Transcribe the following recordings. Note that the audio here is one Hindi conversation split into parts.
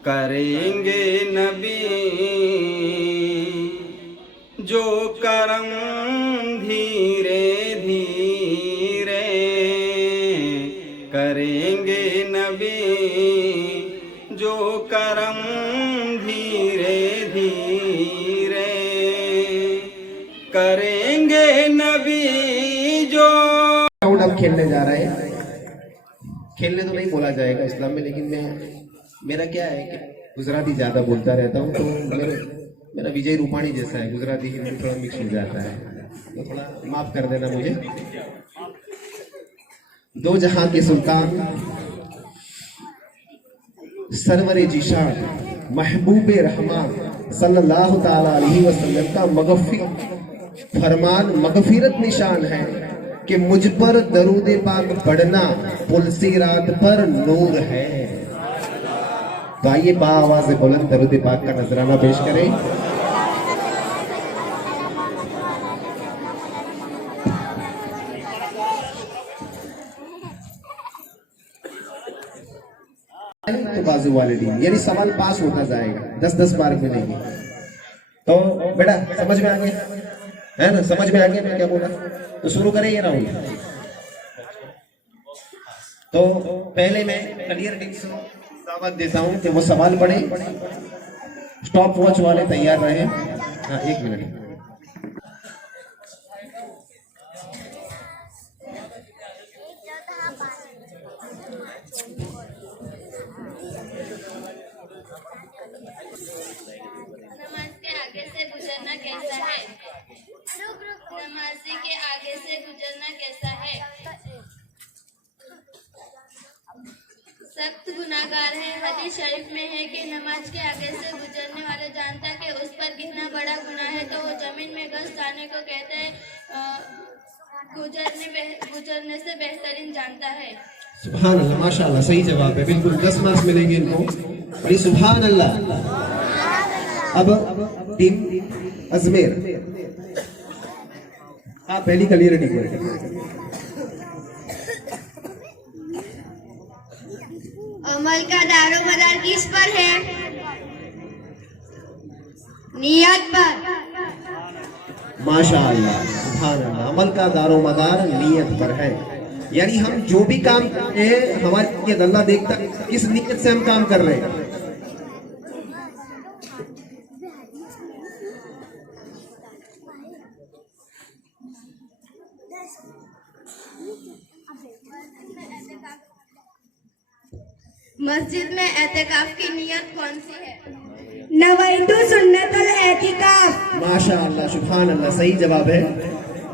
करेंगे नबी जो करम धीरे धीरे, करेंगे नबी जो करम धीरे धीरे, करेंगे नबी जो। अब खेलने जा रहे हैं। खेलने तो नहीं बोला जाएगा इस्लाम में, लेकिन मेरा क्या है कि गुजराती ज्यादा बोलता रहता हूँ, तो मेरा विजय रूपाणी जैसा है, गुजराती हिंदी थोड़ा मिक्स हो जाता है, तो थोड़ा माफ कर देना मुझे। दो जहां के सुल्तान सरवरे जिशान महबूब रहमान सल्लल्लाहु ताला अलैहि वसल्लम का फरमान मगफिरत निशान है कि मुझ पर दरूद पाक पढ़ना पुलसी रात पर नूर है। तो आइए बाआवाज़ बुलंद दरूद पाक का नजराना पेश करें। तो बाजू वाले टीम यानी सवाल पास होता जाएगा, 10-10 मार्क मिलेंगे। तो बेटा समझ में आ गया है ना, समझ में आ गया मैं क्या बोला? तो शुरू करें ये राउंड। तो पहले मैं क्लियर टीम से दावत देता हूं कि वो सवाल पढ़े। स्टॉप वॉच वाले तैयार रहे। हाँ, 1 मिनट। नमाज के आगे से गुजरना कैसा है? नमाजी के आगे से गुजरना कैसा है? सख्त गुनाहगार है। हदीस शरीफ में है कि नमाज के आगे से गुजरने वाला जानता कि उस पर कितना बड़ा गुनाह है, तो वो जमीन में घस जाने को कहते हैं, गुजरने से बेहतरीन जानता है। सुभान अल्लाह, माशाअल्लाह, सही जवाब है, बिल्कुल 10 मार्क्स मिलेंगे इनको। बड़ी सुभान अल्लाह। अब टीम अजमेर, आप पहली क्लियरिटी करें। अमल का दारोमदार किस पर है? नियत पर। माशाअल्लाह, सुभान अल्लाह, अमल का दारोमदार नियत पर है। यानी हम जो भी काम करते हैं हमारी नियत अल्लाह देखता है, किस नियत से हम काम कर रहे हैं। मस्जिद में एतेकाफ की नियत कौन सी है? नवैतु सुन्नतुल एतिकाफ। माशाअल्लाह, सुभान अल्लाह, सही जवाब है।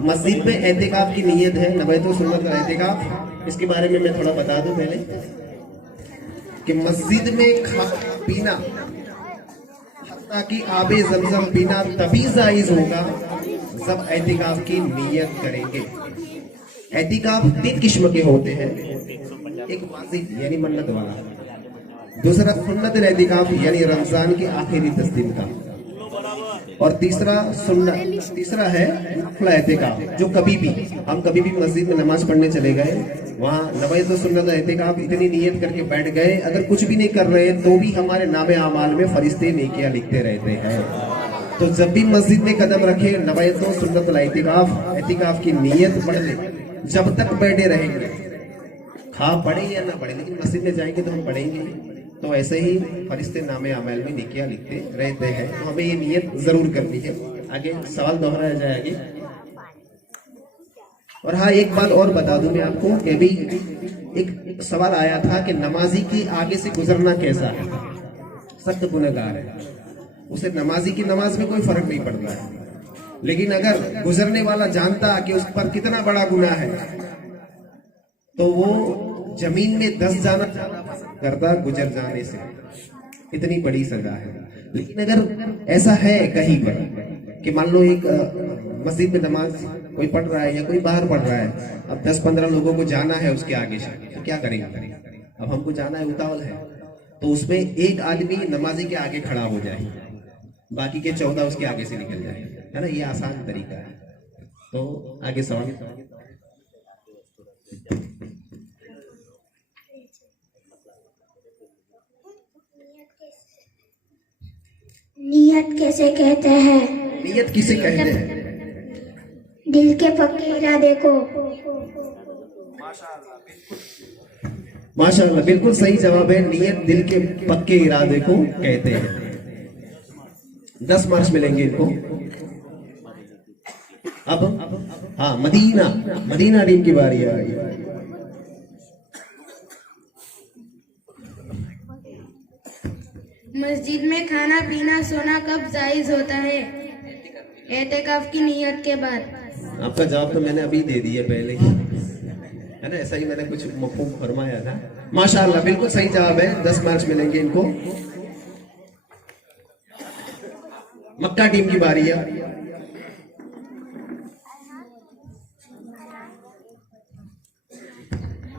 मस्जिद में एतिकाफ की नियत है नवैतु सुन्नतुल एतिकाफ। इसके बारे में मैं थोड़ा बता दूं पहले कि मस्जिद में खाना पीना हत्ता कि आबे ज़मज़म पीना तभी जायज़ होगा जब एतिकाफ की नियत करेंगे। एतिकाफ 3 किस्म के होते हैं। एक वाजिब यानी मन्नत वाला, दूसरा सुन्नत एतिकाफ यानी रमजान के आखिरी 10 दिन का, और तीसरा है नफल एतिकाफ, जो कभी भी हम मस्जिद में नमाज पढ़ने चले गए, वहाँ नवाज़ सुन्नत एतिकाफ इतनी नियत करके बैठ गए, अगर कुछ भी नहीं कर रहे तो भी हमारे नामे आमाल में फरिश्ते नेकियां लिखते रहते हैं। तो जब भी मस्जिद में कदम रखे नवाज़ सुन्नत एतिकाफ की नियत पढ़ ले, जब तक बैठे रहेंगे, खा पढ़े या ना पढ़े, लेकिन मस्जिद में जाएंगे तो हम पढ़ेंगे। तो ऐसे ही फरिश्ते नामे अमल में नेकियां लिखते रहते हैं। तो हमें ये नियत जरूर करनी है। आगे सवाल दोहराया जाएगी। और हाँ, एक बात और बता दूं मैं आपको कि अभी एक सवाल आया था कि नमाजी के आगे से गुजरना कैसा है। सख्त गुनहगार है, उसे नमाजी की नमाज में कोई फर्क नहीं पड़ता है, लेकिन अगर गुजरने वाला जानता कि उस पर कितना बड़ा गुनाह है तो वो जमीन में धंस जाना पसंद करता गुजर जाने से। इतनी बड़ी सजा है। लेकिन अगर ऐसा है कहीं पर कि मान लो एक मस्जिद में नमाज कोई पढ़ रहा है या कोई बाहर पढ़ रहा है, अब 10-15 लोगों को जाना है उसके आगे से, तो क्या करेंगे? अब हमको जाना है, उतावल है, तो उसमें एक आदमी नमाजी के आगे खड़ा हो जाए, बाकी के 14 उसके आगे से निकल जाए, है ना। ये आसान तरीका है। तो आगे सवाल। नियत कैसे नियत कैसे कहते हैं? नियत किसे कहते हैं? दिल के पक्के इरादे को। माशाअल्लाह, बिल्कुल सही जवाब है। नियत दिल के पक्के इरादे को कहते हैं। 10 मार्क्स मिलेंगे इनको। अब हाँ, मदीना टीम की बारी आ गई। मस्जिद में खाना पीना सोना कब जायज होता है? एतेकाफ की नियत के बाद। आपका जवाब तो मैंने अभी दे दिया पहले ही, है ना? ऐसा ही मैंने कुछ मफहूम फरमाया था। माशाअल्लाह, बिल्कुल सही जवाब है। 10 मार्क्स मिलेंगे इनको। मक्का टीम की बारी है।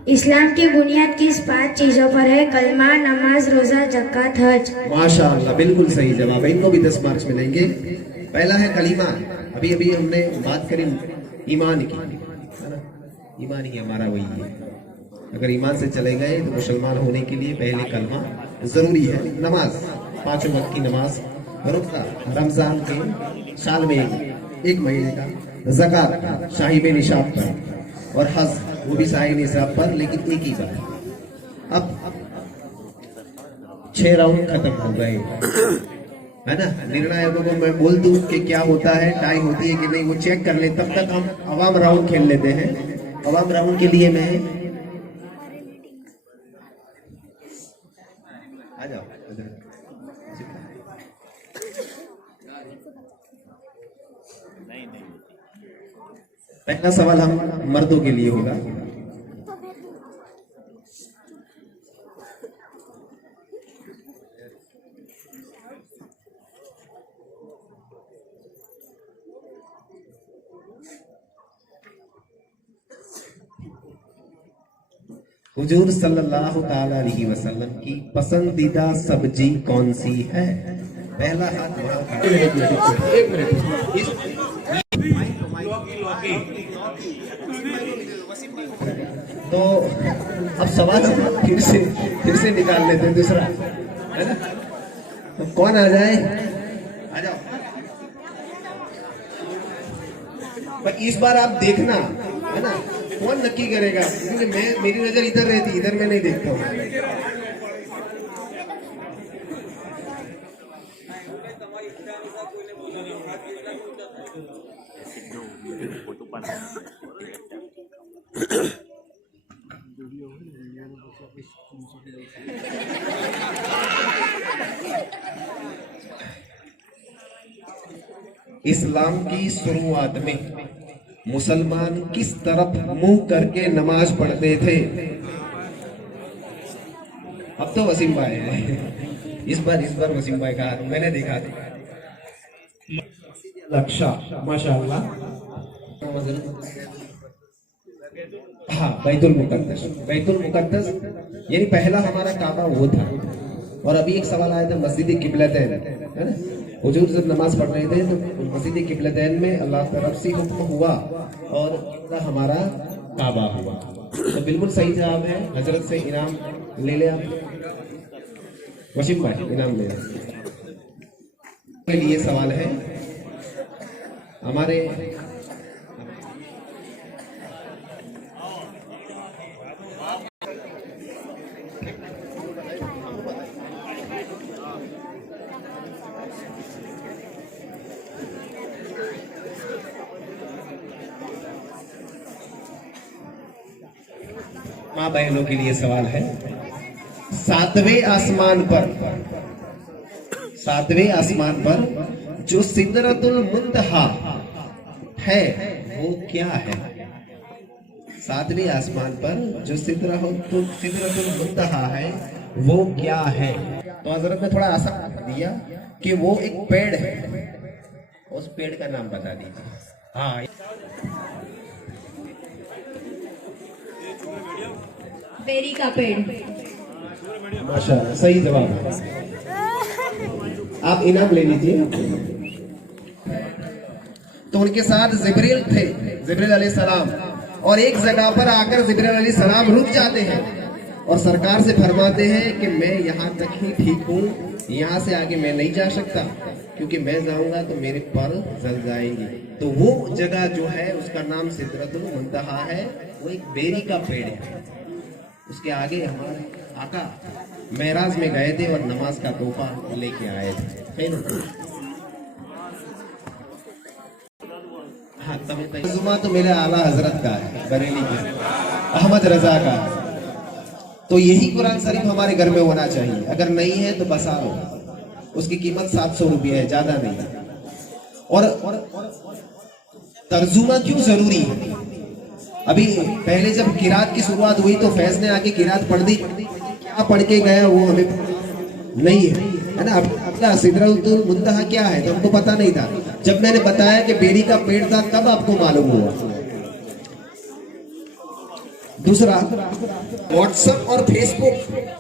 इस्लाम की बुनियाद किस 5 चीजों पर है? कलमा, नमाज, रोजा, ज़कात, हज। माशाअल्लाह, बिल्कुल सही जवाब है। इनको भी 10 मार्क्स मिलेंगे। पहला है कलीमा। अभी अभी हमने बात करी ईमान की, है ना? ईमान ही हमारा वही है। अगर ईमान से चले गए तो मुसलमान होने के लिए पहले कलमा जरूरी है। नमाज, 5 वक्त की नमाज, रोजा रमजान के साल में एक महीने का, ज़कात साहिब निशाब पर, और हज वो भी साहिब निशाब पर, लेकिन एक ही बार। अब 6 राउंड खत्म हो गए, है ना? निर्णायकों को मैं बोल दूं कि क्या होता है, टाई होती है कि नहीं, वो चेक कर ले। तब तक हम अवाम राउंड खेल लेते हैं। अवाम राउंड के लिए मैं आ जाओ। पहला सवाल हम मर्दों के लिए होगा। हुजूर सल्लल्लाहु ताला अलैहि वसल्लम की पसंदीदा सब्जी कौन सी है? पहला हाथ वहां खड़ा। एक मिनट। तो अब सवाल फिर से निकाल लेते हैं दूसरा, है ना? तो कौन आ जाए? आ जाओ। पर इस बार आप देखना, है ना? कौन नक्की करेगा? क्योंकि मेरी नजर इधर रहती, इधर मैं नहीं देखता हूँ। इस्लाम की शुरुआत में मुसलमान किस तरफ मुंह करके नमाज पढ़ते थे? अब तो वसीम भाई है। इस बार वसीम भाई का मैंने देखा था। लक्षा, माशाअल्लाह। हाँ, बैतुल मुकद्दस यानी पहला हमारा काबा वो था। और अभी एक सवाल आया था मस्जिद किबलतैन, है ना? हुजूर जब नमाज पढ़ रहे थे तो मस्जिद किबलतैन में अल्लाह तरफ से हुक्म हुआ और किबला हमारा काबा हुआ। तो बिल्कुल सही जवाब है। हजरत से इनाम ले ले आप। वसीम भाई इनाम ले के लिए सवाल है हमारे। माँ बहनों के लिए सवाल है। 7वें आसमान पर जो सिदरतुल मुंतहा है वो क्या है? 7वें आसमान पर जो सिदरतुल मुंतहा है वो क्या है? तो हजरत ने थोड़ा आसान कर दिया कि वो एक पेड़ है। उस पेड़ का नाम बता दीजिए। हाँ, बेरी का पेड़। माशाअल्लाह, सही जवाब है। आप इनाम ले लीजिए। तो उनके साथ जिब्रील थे, जिब्रील अलैहिस्सलाम, और एक जगह पर आकर जिब्रील अलैहिस्सलाम रुक जाते हैं। और सरकार से फरमाते हैं कि मैं यहाँ तक ही ठीक हूँ, यहाँ से आगे मैं नहीं जा सकता, क्योंकि मैं जाऊंगा तो मेरे पर जल जाएंगे। तो वो जगह जो है उसका नाम सिदरतुल मुंतहा है, वो एक बेरी का पेड़ है। उसके आगे हमारे आका मेराज में गए थे और नमाज का तोहफा लेके आए थे। हाँ, तर्जुमा तो मेरे आला हजरत का है, बरेली के अहमद रजा का। तो यही कुरान शरीफ हमारे घर में होना चाहिए। अगर नहीं है तो बसा लो, उसकी कीमत 700 रुपये है, ज्यादा नहीं। और तर्जुमा क्यों जरूरी है? अभी पहले जब किरात की शुरुआत हुई तो फैज ने आके किरात पढ़ दी, क्या पढ़ के गया वो हमें नहीं है ना। अपना सिदरतुल मुंतहा क्या है तो हमको पता नहीं था। जब मैंने बताया कि बेरी का पेड़ था तब आपको मालूम हुआ। दूसरा, व्हाट्सएप और फेसबुक